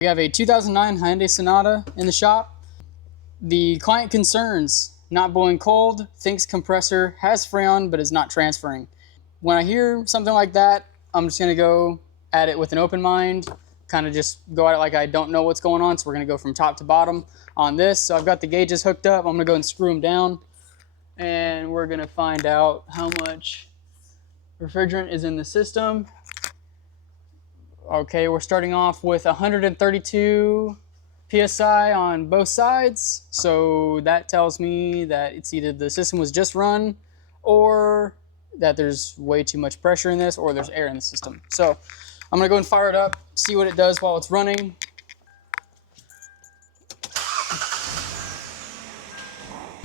We have a 2009 Hyundai Sonata in the shop. The client concerns not blowing cold, thinks compressor has freon but is not transferring. When I hear something like that, I'm just going to go at it with an open mind, kind of just go at it like I don't know what's going on. So we're going to go from top to bottom on this. So I've got the gauges hooked up. I'm going to go and screw them down, and we're going to find out how much refrigerant is in the system. Okay, we're starting off with 132 PSI on both sides. So that tells me that it's either the system was just run, or that there's way too much pressure in this, or there's air in the system. So I'm gonna go and fire it up, see what it does while it's running.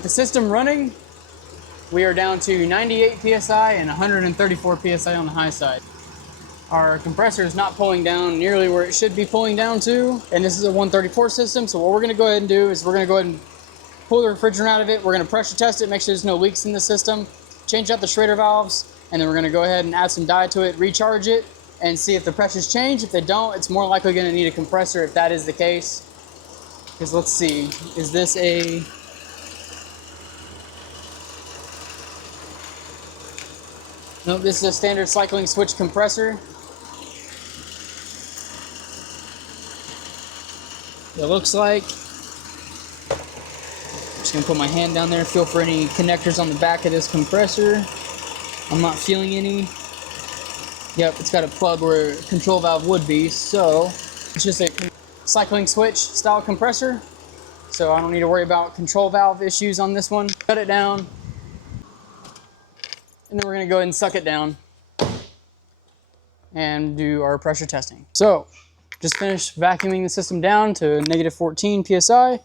The system running, we are down to 98 PSI and 134 PSI on the high side. Our compressor is not pulling down nearly where it should be pulling down to, and this is a 134 system. So what we're gonna go ahead and do is we're gonna go ahead and pull the refrigerant out of it. We're gonna pressure test it, make sure there's no leaks in the system, change out the Schrader valves, and then we're gonna go ahead and add some dye to it, recharge it, and see if the pressures change. If they don't, it's more likely gonna need a compressor if that is the case. Because let's see, is this a... Nope, this is a standard cycling switch compressor. It looks like. I'm just gonna put my hand down there, feel for any connectors on the back of this compressor. I'm not feeling any. Yep, it's got a plug where a control valve would be, so it's just a cycling switch style compressor. So I don't need to worry about control valve issues on this one. Cut it down, and then we're gonna go ahead and suck it down and do our pressure testing. So just finished vacuuming the system down to negative 14 PSI.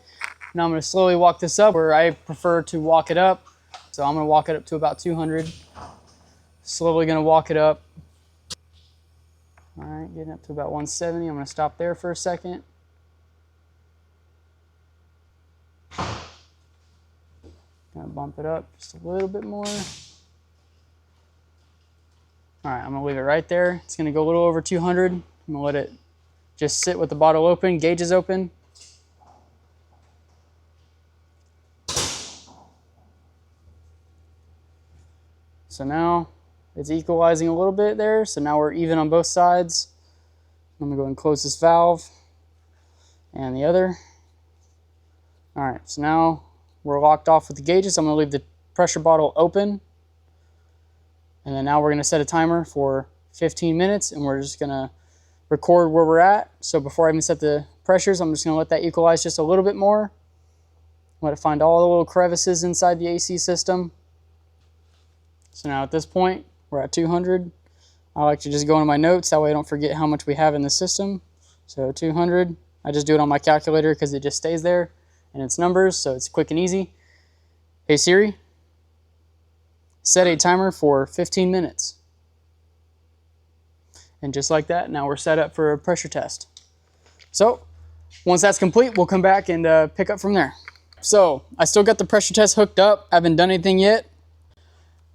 Now I'm gonna slowly walk this up where I prefer to walk it up. So I'm gonna walk it up to about 200. Slowly gonna walk it up. All right, getting up to about 170. I'm gonna stop there for a second. Gonna bump it up just a little bit more. All right, I'm gonna leave it right there. It's gonna go a little over 200. I'm gonna let it just sit with the bottle open, gauges open. So now it's equalizing a little bit there. So now we're even on both sides. I'm gonna go and close this valve and the other. All right, so now we're locked off with the gauges. I'm gonna leave the pressure bottle open. And then now we're gonna set a timer for 15 minutes, and we're just gonna record where we're at. So before I even set the pressures, I'm just gonna let that equalize just a little bit more. Let it find all the little crevices inside the AC system. So now at this point, we're at 200. I like to just go into my notes, that way I don't forget how much we have in the system. So 200, I just do it on my calculator because it just stays there and it's numbers, so it's quick and easy. Hey Siri, set a timer for 15 minutes. And just like that, now we're set up for a pressure test. So once that's complete, we'll come back and pick up from there. So I still got the pressure test hooked up. I haven't done anything yet.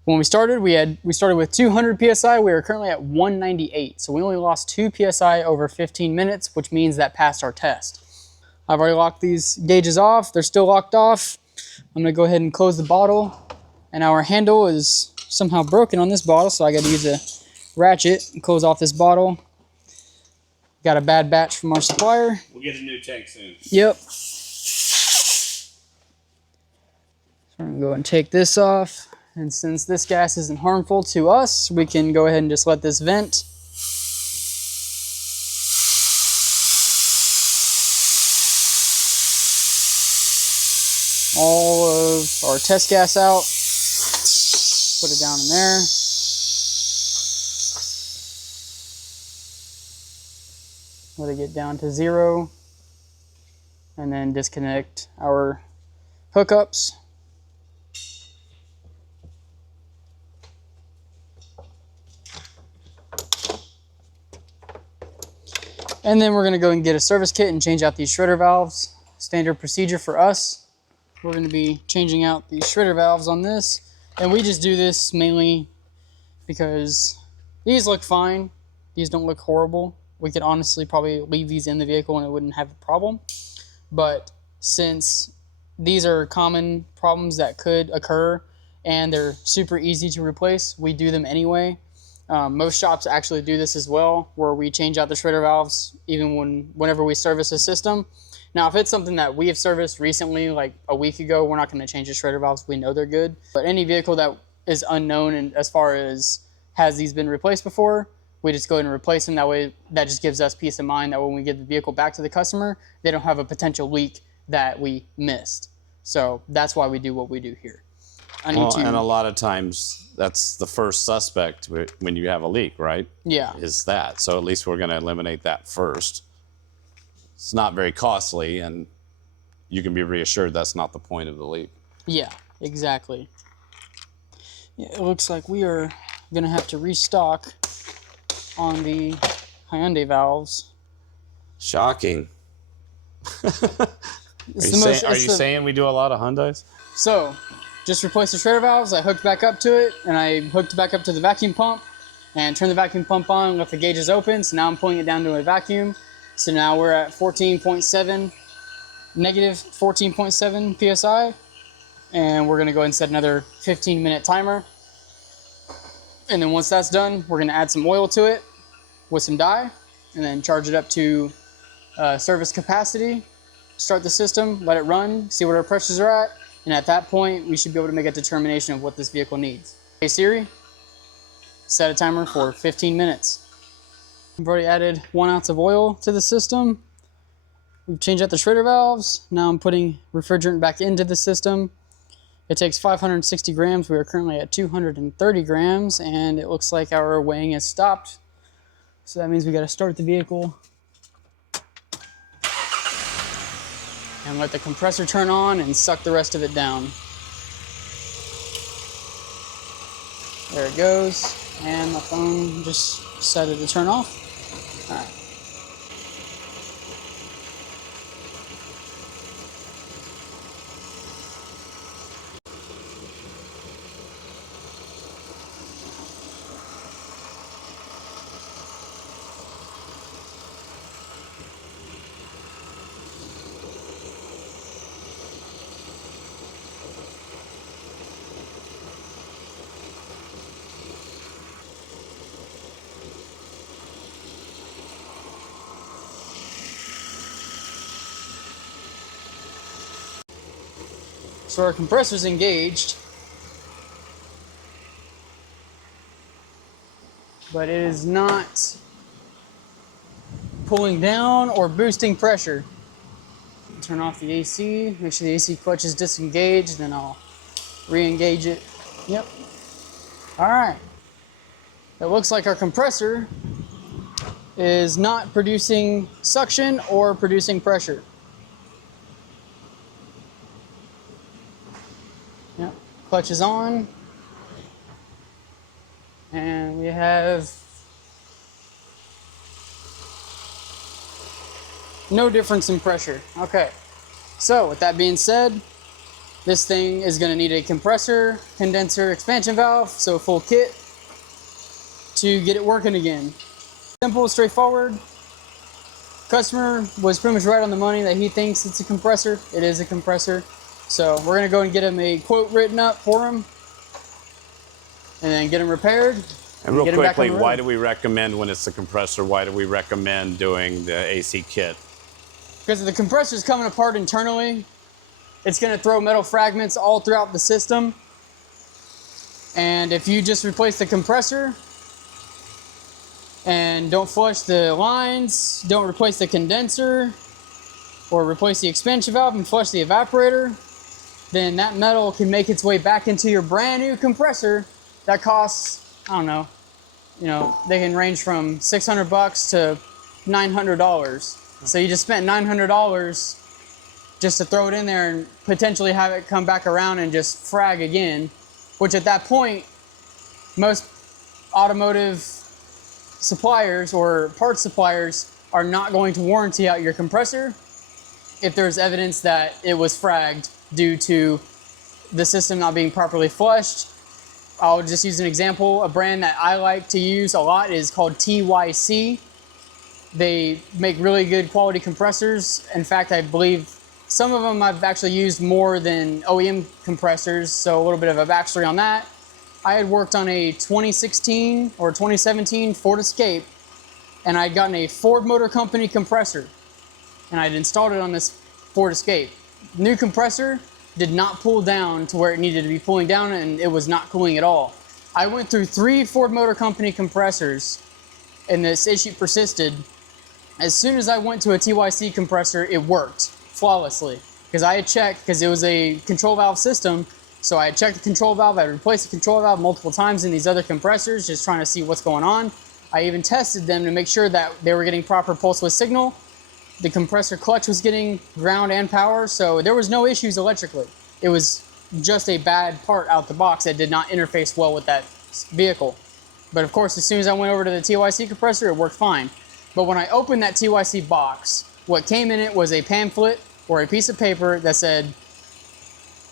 When we started, we started with 200 PSI. We are currently at 198. So we only lost 2 PSI over 15 minutes, which means that passed our test. I've already locked these gauges off. They're still locked off. I'm gonna go ahead and close the bottle. And our handle is somehow broken on this bottle, so I gotta use a ratchet and close off this bottle. Got a bad batch from our supplier. We'll get a new tank soon. Yep. So I'm gonna go and take this off. And since this gas isn't harmful to us, we can go ahead and just let this vent. All of our test gas out. Put it down in there. Let it get down to 0. And then disconnect our hookups. And then we're gonna go and get a service kit and change out these Schrader valves. Standard procedure for us. We're gonna be changing out these Schrader valves on this. And we just do this mainly because these look fine. These don't look horrible. we could honestly probably leave these in the vehicle and it wouldn't have a problem. But since these are common problems that could occur and they're super easy to replace, we do them anyway. Most shops actually do this as well, where we change out the shredder valves even whenever we service a system. Now, if it's something that we have serviced recently, like a week ago, we're not going to change the shredder valves. We know they're good. But any vehicle that is unknown and as far as has these been replaced before, we just go ahead and replace them. That way, that just gives us peace of mind that when we give the vehicle back to the customer, they don't have a potential leak that we missed. So that's why we do what we do here. And a lot of times that's the first suspect when you have a leak, right? Yeah. Is that. So at least we're going to eliminate that first. It's not very costly, and you can be reassured that's not the point of the leak. Yeah, exactly. Yeah, it looks like we are going to have to restock on the Hyundai valves. Shocking. Are you saying we do a lot of Hyundais? So, just replaced the shredder valves. I hooked back up to it, and I hooked back up to the vacuum pump and turned the vacuum pump on and left the gauges open. So now I'm pulling it down to a vacuum. So now we're at 14.7, negative 14.7 PSI. And we're going to go ahead and set another 15-minute timer. And then once that's done, we're going to add some oil to it with some dye and then charge it up to service capacity, start the system, let it run, see what our pressures are at. And at that point, we should be able to make a determination of what this vehicle needs. Hey Siri, set a timer for 15 minutes. I've already added 1 ounce of oil to the system. We've changed out the shredder valves. Now I'm putting refrigerant back into the system. It takes 560 grams. We are currently at 230 grams, and it looks like our weighing has stopped. So that means we got to start the vehicle and let the compressor turn on and suck the rest of it down. There it goes, and my phone just decided to turn off. All right. So our compressor's engaged, but it is not pulling down or boosting pressure. Turn off the AC, make sure the AC clutch is disengaged, then I'll re-engage it. Yep. All right. It looks like our compressor is not producing suction or producing pressure. Yep. Clutch is on. And we have no difference in pressure. Okay. So with that being said, this thing is going to need a compressor, condenser, expansion valve, so full kit to get it working again. Simple, straightforward. Customer was pretty much right on the money that he thinks it's a compressor. It is a compressor. So we're going to go and get him a quote written up for him and then get him repaired. And real quickly, why do we recommend when it's the compressor, why do we recommend doing the AC kit? Because if the compressor is coming apart internally, it's going to throw metal fragments all throughout the system. And if you just replace the compressor and don't flush the lines, don't replace the condenser, or replace the expansion valve and flush the evaporator, then that metal can make its way back into your brand new compressor that costs, I don't know, they can range from $600 to $900. So you just spent $900 just to throw it in there and potentially have it come back around and just frag again, which at that point, most automotive suppliers or parts suppliers are not going to warranty out your compressor if there's evidence that it was fragged due to the system not being properly flushed. I'll just use an example. A brand that I like to use a lot is called TYC. They make really good quality compressors. In fact, I believe some of them I've actually used more than OEM compressors, so a little bit of a backstory on that. I had worked on a 2016 or 2017 Ford Escape, and I'd gotten a Ford Motor Company compressor, and I'd installed it on this Ford Escape. New compressor did not pull down to where it needed to be pulling down, and it was not cooling at all. I went through 3 Ford Motor Company compressors, and this issue persisted. As soon as I went to a TYC compressor, it worked flawlessly, because I had checked, because it was a control valve system, so I had checked the control valve. I replaced the control valve multiple times in these other compressors, just trying to see what's going on. I even tested them to make sure that they were getting proper pulse width signal. The compressor clutch was getting ground and power, so there was no issues electrically. It was just a bad part out the box that did not interface well with that vehicle. But of course, as soon as I went over to the TYC compressor, it worked fine. But when I opened that TYC box, what came in it was a pamphlet or a piece of paper that said,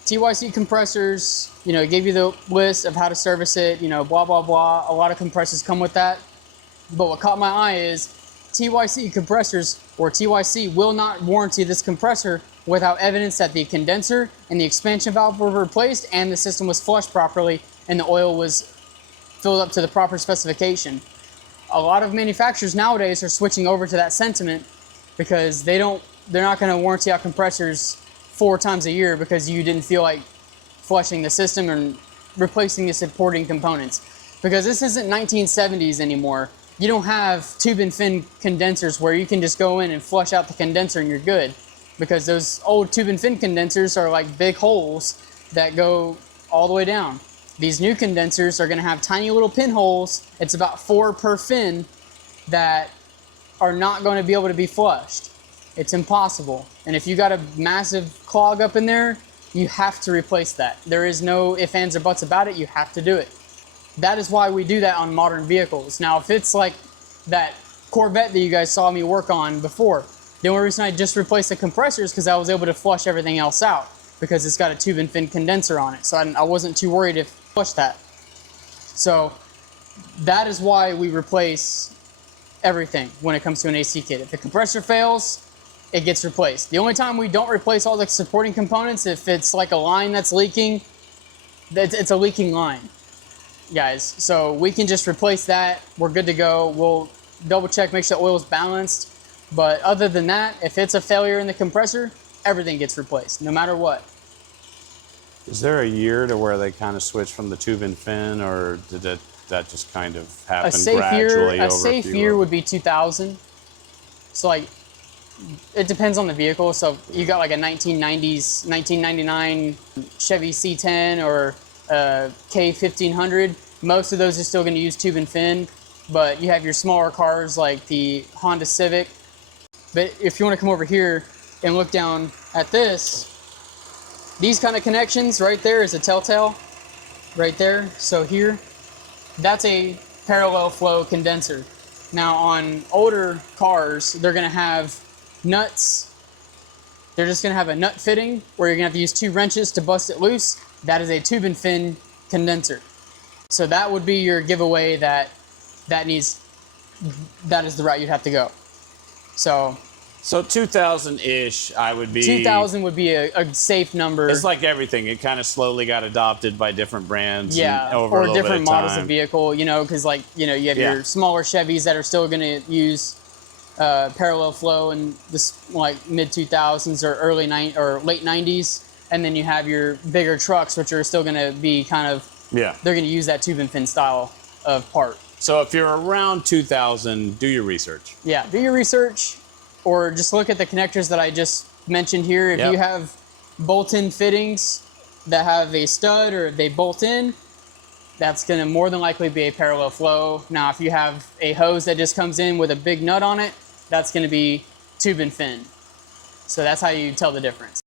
TYC compressors, you know, it gave you the list of how to service it, you know, blah, blah, blah. A lot of compressors come with that. But what caught my eye is TYC compressors, or TYC, will not warranty this compressor without evidence that the condenser and the expansion valve were replaced and the system was flushed properly and the oil was filled up to the proper specification. A lot of manufacturers nowadays are switching over to that sentiment because they're not going to warranty out compressors 4 times a year because you didn't feel like flushing the system and replacing the supporting components. Because this isn't 1970s anymore. You don't have tube and fin condensers where you can just go in and flush out the condenser and you're good. Because those old tube and fin condensers are like big holes that go all the way down. These new condensers are going to have tiny little pinholes. It's about 4 per fin that are not going to be able to be flushed. It's impossible. And if you got a massive clog up in there, you have to replace that. There is no ifs, ands, or buts about it. You have to do it. That is why we do that on modern vehicles. Now, if it's like that Corvette that you guys saw me work on before, the only reason I just replaced the compressor is because I was able to flush everything else out because it's got a tube and fin condenser on it. So I wasn't too worried to flush that. So that is why we replace everything when it comes to an AC kit. If the compressor fails, it gets replaced. The only time we don't replace all the supporting components, if it's like a line that's leaking, it's a leaking line, guys. So we can just replace that. We're good to go. We'll double check, make sure the oil is balanced. But other than that, if it's a failure in the compressor, everything gets replaced, no matter what. Is there a year to where they kind of switch from the tube and fin, or did that just kind of happen gradually over a safe year would be 2000. So like, it depends on the vehicle. So you got like a 1990s, 1999 Chevy C10 or K1500. Most of those are still going to use tube and fin, but you have your smaller cars like the Honda Civic. But if you want to come over here and look down at this, these kind of connections right there is a telltale right there. So here, that's a parallel flow condenser. Now on older cars, they're going to have nuts. They're just going to have a nut fitting where you're going to have to use 2 wrenches to bust it loose. That is a tube and fin condenser. So that would be your giveaway that is the route you'd have to go. So 2000-ish, I would be. 2000 would be a safe number. It's like everything. It kind of slowly got adopted by different brands. Yeah, over or different models time. of vehicle, you know, because like, you know, you have your smaller Chevys that are still going to use parallel flow in this like mid 2000s or late 90s, and then you have your bigger trucks which are still going to be kind of they're going to use that tube and fin style of part. So if you're around 2000, do your research. Yeah, do your research, or just look at the connectors that I just mentioned here. If you have bolt-in fittings that have a stud or they bolt in, that's going to more than likely be a parallel flow. Now, if you have a hose that just comes in with a big nut on it, that's going to be tube and fin. So that's how you tell the difference.